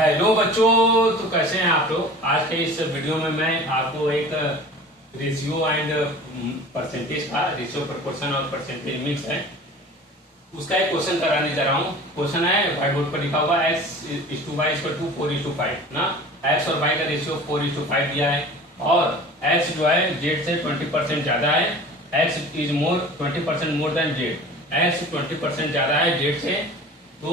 Hello बच्चों, तो कैसे हैं आप लोग। आज के इस वीडियो में मैं आपको एक रेशियो एंड परसेंटेज का रेशियो प्रोपोर्शन और परसेंटेज मिक्स है उसका एक क्वेश्चन कराने जा रहा हूँ। क्वेश्चन है व्हाइट बोर्ड पर लिखा हुआ x/y 4:5 ना। x और y का रेशियो 4:5 दिया है और x जो है z से 20% ज्यादा है। x is more 20% more than z। x 20% ज्यादा है z से, तो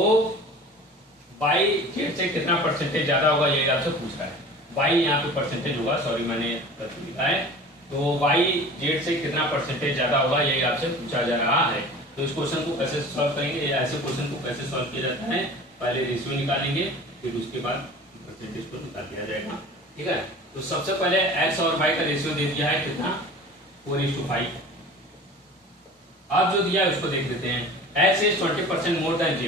y z से कितना परसेंटेज ज्यादा होगा ये आपसे पूछ रहा है। y यहाँ पे परसेंटेज होगा, सॉरी मैंने लिखा है, तो y z से कितना परसेंटेज ज्यादा होगा यही आपसे पूछा जा रहा है। तो इस क्वेश्चन को कैसे सॉल्व करेंगे, ऐसे क्वेश्चन को कैसे सॉल्व किया जाता है, पहले रेशियो निकालेंगे फिर उसके बाद परसेंटेज को निकाल दिया जाएगा। ठीक है, तो सबसे पहले x और y का रेशियो दे दिया है कितना, 4:5। अब जो दिया है उसको देख लेते हैं। x is 20% more than z।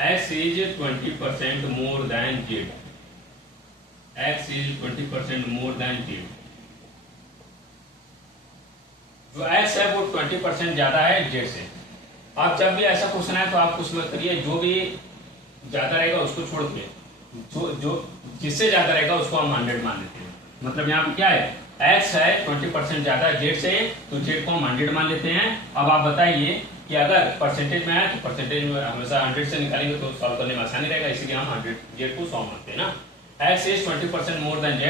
x is 20% more than z. x is 20% more than z. जो x है वो 20% ज्यादा है z से। आप जब भी ऐसा क्वेश्चन है तो आप कुछ मत करिए, जो भी ज्यादा रहेगा उसको छोड़ के जो जिससे ज्यादा रहेगा उसको हम 100 मान लेते हैं। मतलब यहाँ पे क्या है, x है 20% ज्यादा z से, तो z को हम 100 मान लेते हैं। अब आप बताइए कि अगर परसेंटेज में है तो परसेंटेज में हमेशा 100 से निकालेंगे तो सॉल्व करने में आसानी रहेगा, इसीलिए हम 100 z को 100 मानते हैं ना। x is 20% more than z।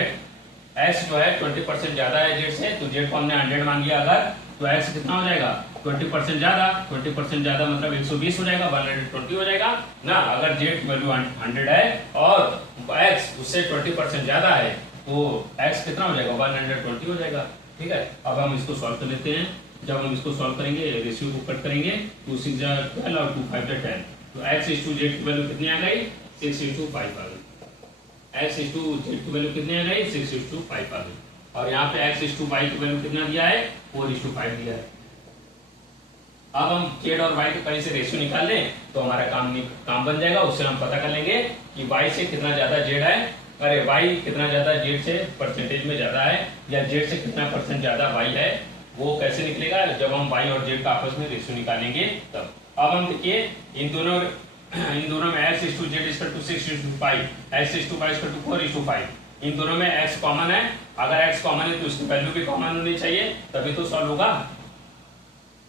x जो है 20% ज्यादा है z से, तो z को हमने 100 मान लिया अगर, तो x कितना हो जाएगा 20% ज्यादा। 20% ज्यादा मतलब 120 हो जाएगा, 120 हो जाएगा ना। अगर z की वैल्यू 100 है और x उससे 20% ज्यादा है तो x कितना हो जाएगा 120 हो जाएगा। ठीक है, अब हम इसको सॉल्व कर लेते हैं। जब हम इसको सॉल्व करेंगे, रेशियो को कट करेंगे, 2 6 जा 12 और 2 5 जा 10, तो x/z की वैल्यू कितनी आ गई 6:5 आ गई। x/z की वैल्यू कितनी आ गई 6:5 आ गई। और यहाँ पे x/y की वैल्यू कितना दिया है 4:5 दिया है। अब हम z और y के कहीं से रेशियो निकाल लें तो हमारा काम बन जाएगा। उससे हम पता कर लेंगे कि y से कितना ज्यादा z है, अरे y कितना ज्यादा z से परसेंटेज में ज्यादा है, या z से कितना परसेंट ज्यादा y है। वो कैसे निकलेगा, जब हम y और z का आपस में रेशियो निकालेंगे तब। अब हम देखिए इन दोनों में x/z 6:5, x/y 4:5। इन दोनों में x कॉमन है। अगर x कॉमन है तो इसकी वैल्यू भी कॉमन होनी चाहिए, तभी तो सॉल्व होगा।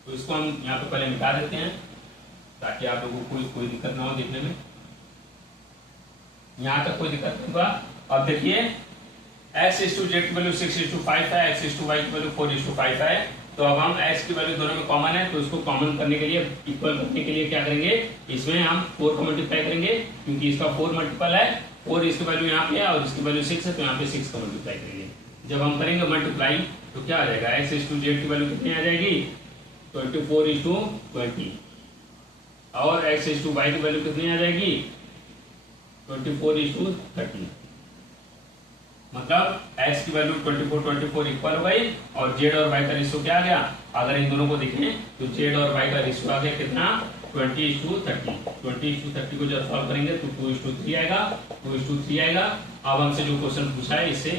तो इसको हम यहाँ पे पहले मिटा देते हैं ताकि आप लोगों को कोई दिक्कत ना हो देखने में। यहाँ तक कोई दिक्कत नहीं होगा। अब देखिए x/z की वैल्यू 6:5 है, x/y की वैल्यू 4:5 है। तो अब हम x की वैल्यू दोनों में कॉमन है, तो इसको कॉमन करने के लिए, इक्वल करने के लिए क्या करेंगे, इसमें हम 4 को मल्टीप्लाई करेंगे, क्योंकि इसका 4 मल्टीपल है। 4 इसकी वैल्यू यहाँ पे है और इसकी वैल्यू 6 है, तो यहाँ पे 6 का मल्टीप्लाई करेंगे। जब हम करेंगे मल्टीप्लाई तो क्या आ जाएगा, x/z की वैल्यू कितनी आ जाएगी 24:20 और x/y की वैल्यू कितनी आ जाएगी 24:30। मतलब x की वैल्यू 24 इक्वल हो गई और z और y का रेशियो क्या आ गया। अगर इन दोनों को देखें तो z और y का रेशियो आ गया कितना 20:30। 20:30 को जब सॉल्व करेंगे तो 2:3 आएगा, 2:3 आएगा। अब हमसे जो क्वेश्चन पूछा है इसी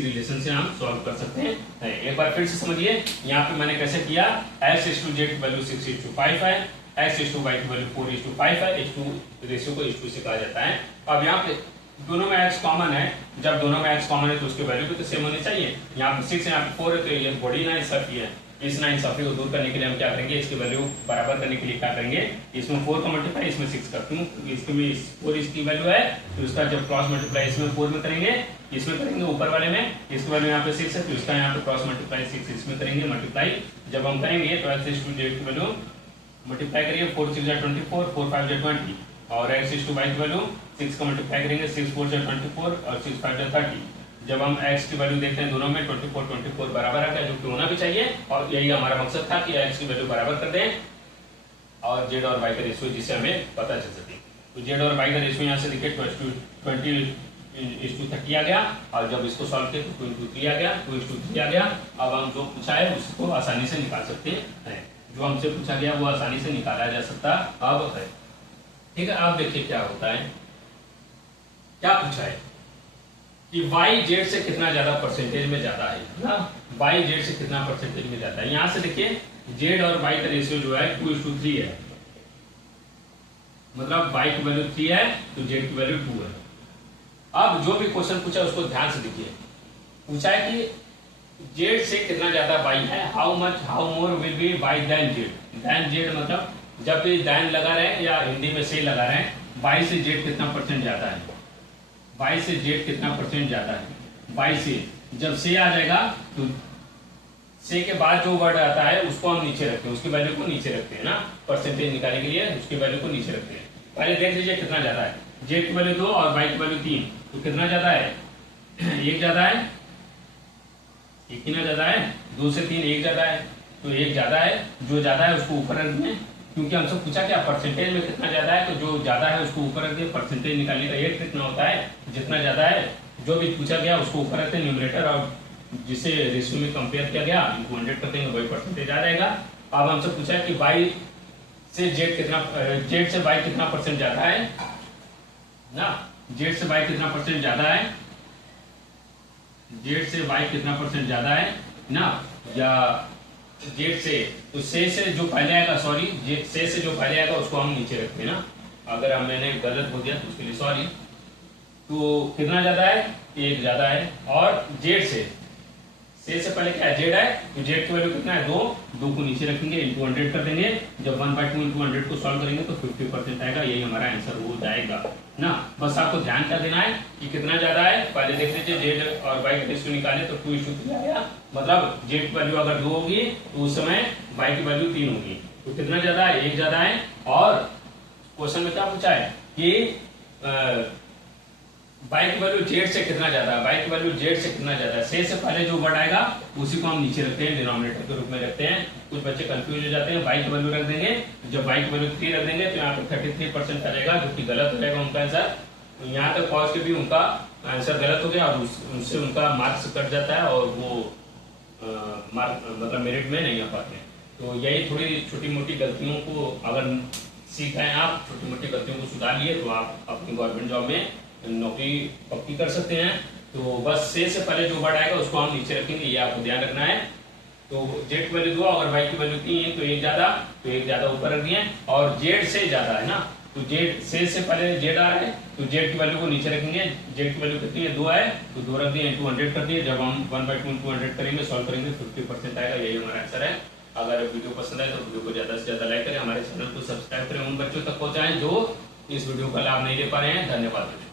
रिलेशन से हम सॉल्व कर सकते हैं। एक बार फिर से समझिए, यहाँ पे मैंने कैसे किया, x/z की वैल्यू 6:5 है, x/y की वैल्यू 4:5 है। रेशियो को 1:2 से कहा जाता है। अब यहाँ पे दोनों में x कॉमन है, जब दोनों में x कॉमन है तो उसकी वैल्यू भी तो सेम होनी चाहिए। यहाँ पे 6 है, यहाँ पे 4 है, तो ये बड़ी नाइंसाफी है। इस नाइंसाफी को दूर करने के लिए हम क्या करेंगे, इसकी वैल्यू बराबर करने के लिए क्या करेंगे, इसमें 4 का मल्टीप्लाई इसमें 6 कर दूं, इसमें 4 इसकी वैल्यू है, तो इसका जब क्रॉस मल्टीप्लाई इसमें 4 में करेंगे, इसमें करेंगे ऊपर वाले में, इसकी वैल्यू यहाँ पे 6 है, तो इसका यहाँ पे क्रॉस मल्टीप्लाई 6 इसमें करेंगे मल्टीप्लाई। जब हम करेंगे तो x/z की वैल्यू मल्टीप्लाई करिए, 4 6 जा 24, 4 5 जा 20 और x/y की वैल्यू 6 का मल्टीप्लाई करेंगे, 6 4 जा 24 और 6 5 जा 30। जब हम x की वैल्यू देखते हैं दोनों में 24 बराबर आ गया, जो कि होना भी चाहिए, और यही हमारा मकसद था कि x की वैल्यू बराबर कर दें और z और y का रेशियो जिसे हमें पता चल सके। तो z और y का रेशियो यहाँ से देखिए 20:30 आ गया, और जब इसको सॉल्व किया तो 2:3 आ गया, 2:3 आ गया। अब हम जो पूछा है उसको आसानी से निकाल सकते हैं, जो हमसे पूछा गया वो आसानी से निकाला जा सकता अब है। ठीक है, अब देखिए क्या होता है, क्या पूछा है कि y z से कितना ज्यादा परसेंटेज में ज्यादा है ना, y z से कितना परसेंटेज में ज्यादा है। यहाँ से देखिए z और y का रेशियो जो है 2:3 है, मतलब y की वैल्यू 3 है तो z की वैल्यू 2 है। अब जो भी क्वेश्चन पूछा उसको ध्यान से देखिए। पूछा है कि जेड से कितना ज्यादा बाई है, how more will be by than Z. Than Z मतलब जब भी देन लगा रहे हैं या हिंदी में से लगा रहे हैं, बाई से जेड कितना परसेंट ज्यादा है, बाई से जेड कितना परसेंट ज्यादा है। बाई से जब से आ जाएगा तो से के बाद जो वर्ड आता है उसको हम नीचे रखते हैं, उसकी वैल्यू को नीचे रखते हैं ना, परसेंटेज निकालने के लिए उसकी वैल्यू को नीचे रखते हैं। पहले देख लीजिए कितना ज्यादा है, जेड की वैल्यू 2 और बाई की वैल्यू 3, तो कितना ज्यादा है, एक ज्यादा है, एक कितना ज्यादा है, 2 से 3 एक ज्यादा है, तो एक ज्यादा है, जो ज्यादा है उसको ऊपर रख दें, क्योंकि हमसे पूछा क्या परसेंटेज में कितना ज्यादा है, तो जो ज्यादा है उसको ऊपर रख दें। परसेंटेज निकालने का रेट कितना होता है, जितना ज्यादा है जो भी पूछा गया उसको ऊपर रखते हैं न्यूमरेटर, और जिसे रेशियो में कंपेयर किया गया इनको 100 कर देंगे, वही परसेंटेज आ जाएगा। अब हमसे पूछा है कि बाई से जेड कितना, जेड से बाई कितना परसेंट ज्यादा है ना, जेड से बाई कितना परसेंट ज्यादा है, जेड से बाई कितना परसेंट ज्यादा है ना, या जेड से, तो से जो पहले आएगा, सॉरी से जो पहले आएगा उसको हम नीचे रखते हैं ना, अगर हम मैंने गलत हो गया तो उसके लिए सॉरी। तो कितना ज्यादा है, एक ज्यादा है, और जेड से पहले क्या है, जेड है, तो जेड की वैल्यू कितना है, 2 को नीचे रखेंगे, इंटू 100 कर देंगे, जब 1/2 इंटू 100 को सॉल्व करेंगे तो 50% आएगा, यही हमारा आंसर हो जाएगा ना। बस आपको ध्यान क्या देना है कि कितना ज्यादा है, पहले देख लीजिए जेड और बाई का रेशियो निकाले तो 2:3 आएगा, मतलब जेड की वैल्यू अगर 2 होगी तो उस समय बाई की वैल्यू 3 होगी, तो कितना ज्यादा है, एक ज्यादा है। और क्वेश्चन में क्या पूछा है कि बाई की वैल्यू जेड से कितना ज्यादा है, बाई की वैल्यू जेड से कितना ज्यादा है, से पहले जो वर्ड आएगा उसी को हम नीचे रखते हैं, डिनोमिनेटर के रूप में रखते हैं। कुछ बच्चे कंफ्यूज हो जाते हैं, बाई की वैल्यू रख देंगे, जब बाई की वैल्यू 3 रख देंगे तो यहाँ पे 33% आ जाएगा, जो कि गलत हो जाएगा उनका आंसर। तो यहाँ तक पहुंच के भी उनका आंसर गलत हो गया और उनसे उनका मार्क्स कट जाता है और वो मतलब मेरिट में नहीं आ पाते। तो यही थोड़ी छोटी मोटी गलतियों को अगर सीख आए आप, छोटी मोटी गलतियों को सुधार लिए तो आप अपनी गवर्नमेंट जॉब में नौकरी पक्की कर सकते हैं। तो बस से पहले जो वर्ड आएगा उसको हम नीचे रखेंगे, ये आपको ध्यान रखना है। तो जेड की वैल्यू 2 और बाई की वैल्यू 3 तो एक ज्यादा, तो एक ज्यादा ऊपर रख दिए, और जेड से ज्यादा है ना, तो जेड से पहले जेड आ रहा है तो जेड की वैल्यू को नीचे रखेंगे, जेड की वैल्यू कितनी है, 2 है, तो 2 रख दिए, इंटू 100 कर दिए, जब हम 1/2 इंटू 100 करेंगे सॉल्व करेंगे 50% आएगा, यही हमारा आंसर है। अगर वीडियो पसंद आए तो वीडियो को ज्यादा से ज्यादा लाइक करें, हमारे चैनल को सब्सक्राइब करें, उन बच्चों तक पहुंचाएं जो इस वीडियो का लाभ नहीं ले पा रहे हैं। धन्यवाद।